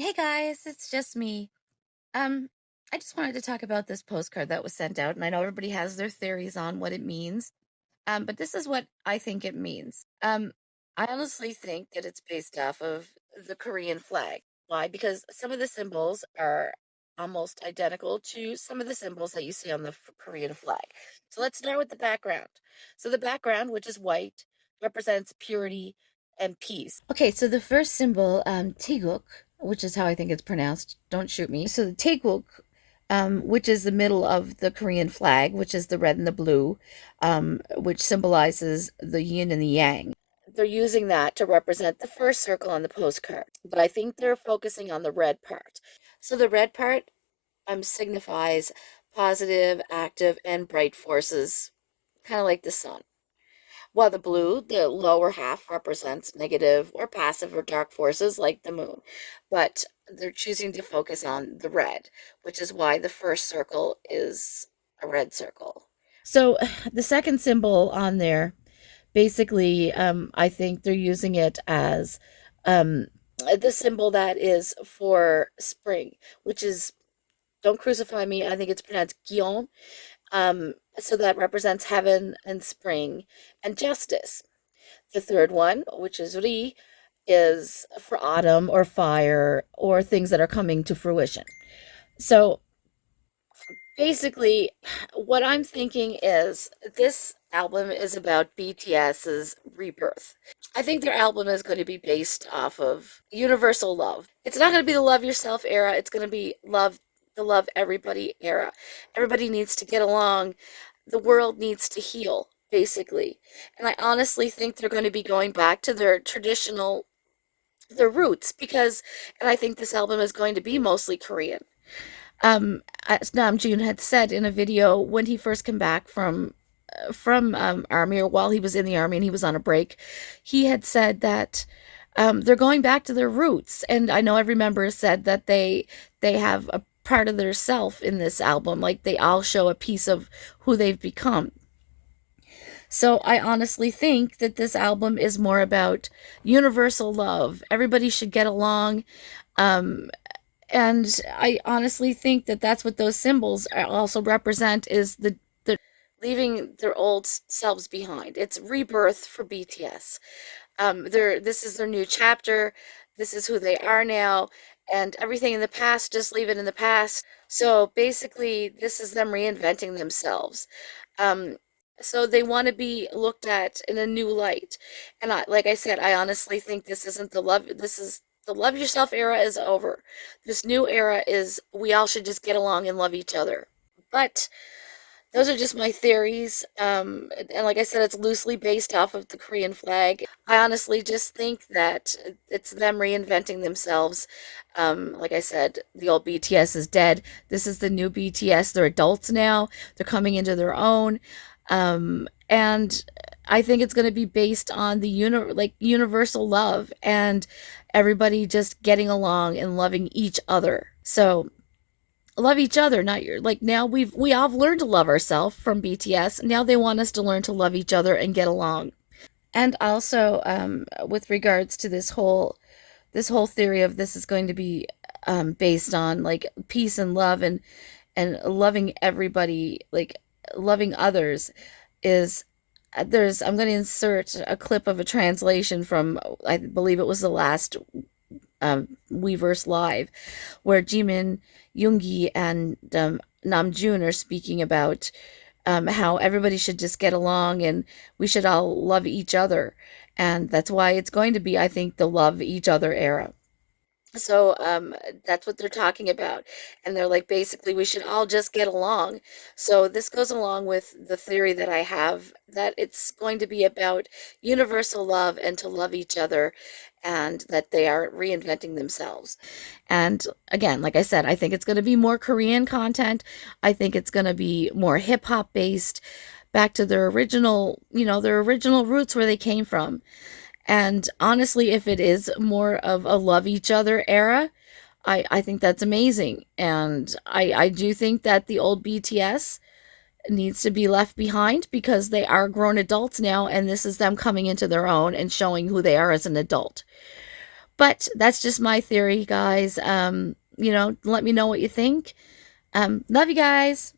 Hey guys, it's just me. Um, I just wanted to talk about this postcard that was sent out, and I know everybody has their theories on what it means. But this is what I think it means. I honestly think that it's based off of the Korean flag. Why? Because some of the symbols are almost identical to some of the symbols that you see on the Korean flag. So let's start with the background. So the background, which is white, represents purity and peace. Okay, so the first symbol, Taeguk, which is how I think it's pronounced. Don't shoot me. So the Taeguk, which is the middle of the Korean flag, which is the red and the blue, which symbolizes the yin and the yang. They're using that to represent the first circle on the postcard, but I think they're focusing on the red part. So the red part signifies positive, active, and bright forces, kind of like the sun. While the blue, the lower half, represents negative or passive or dark forces like the moon. But they're choosing to focus on the red, which is why the first circle is a red circle. So the second symbol on there, basically, I think they're using it as um, the symbol that is for spring, which is, don't crucify me, I think it's pronounced Guillaume. So that represents heaven and spring and justice. The third one, which is Ri, is for autumn or fire or things that are coming to fruition. So basically, what I'm thinking is this album is about BTS's rebirth. I think their album is going to be based off of universal love. It's not going to be the love yourself era, it's going to be the love everybody era. Everybody needs to get along. The world needs to heal, basically. And I honestly think they're going to be going back to their roots because, and I think this album is going to be mostly Korean. As Namjoon had said in a video when he first came back from army, or while he was in the army and he was on a break, he had said that they're going back to their roots. And I know every member has said that they have a part of their self in this album, like they all show a piece of who they've become. So I honestly think that this album is more about universal love. Everybody should get along. Um, and I honestly think that that's what those symbols also represent, is the leaving their old selves behind. It's rebirth for BTS. This is their new chapter. This is who they are now, and everything in the past, just leave it in the past. So basically, this is them reinventing themselves. Um, so they want to be looked at in a new light. And like I said, I honestly think this isn't the love. This is the love yourself era is over. This new era is we all should just get along and love each other. But those are just my theories. And like I said, it's loosely based off of the Korean flag. I honestly just think that it's them reinventing themselves. Like I said, the old BTS is dead. This is the new BTS. They're adults now. They're coming into their own. And I think it's going to be based on the universal love and everybody just getting along and loving each other. So love each other, not your, like, now we all have learned to love ourselves from BTS. Now they want us to learn to love each other and get along. And also, with regards to this whole theory of this is going to be based on like peace and love and loving everybody, like loving others, is there's I'm going to insert a clip of a translation from, I believe it was the last Weverse Live, where Jimin, Yoongi, and Namjoon are speaking about how everybody should just get along and we should all love each other. And that's why it's going to be, I think, the love each other era. So that's what they're talking about. And they're like, basically, we should all just get along. So this goes along with the theory that I have that it's going to be about universal love and to love each other, and that they are reinventing themselves. And again, like I said, I think it's going to be more Korean content. I think it's going to be more hip hop based, back to their original, their original roots where they came from. And honestly, if it is more of a love each other era, I think that's amazing. And I do think that the old BTS needs to be left behind because they are grown adults now, and this is them coming into their own and showing who they are as an adult. But that's just my theory, guys. Let me know what you think. Love you guys.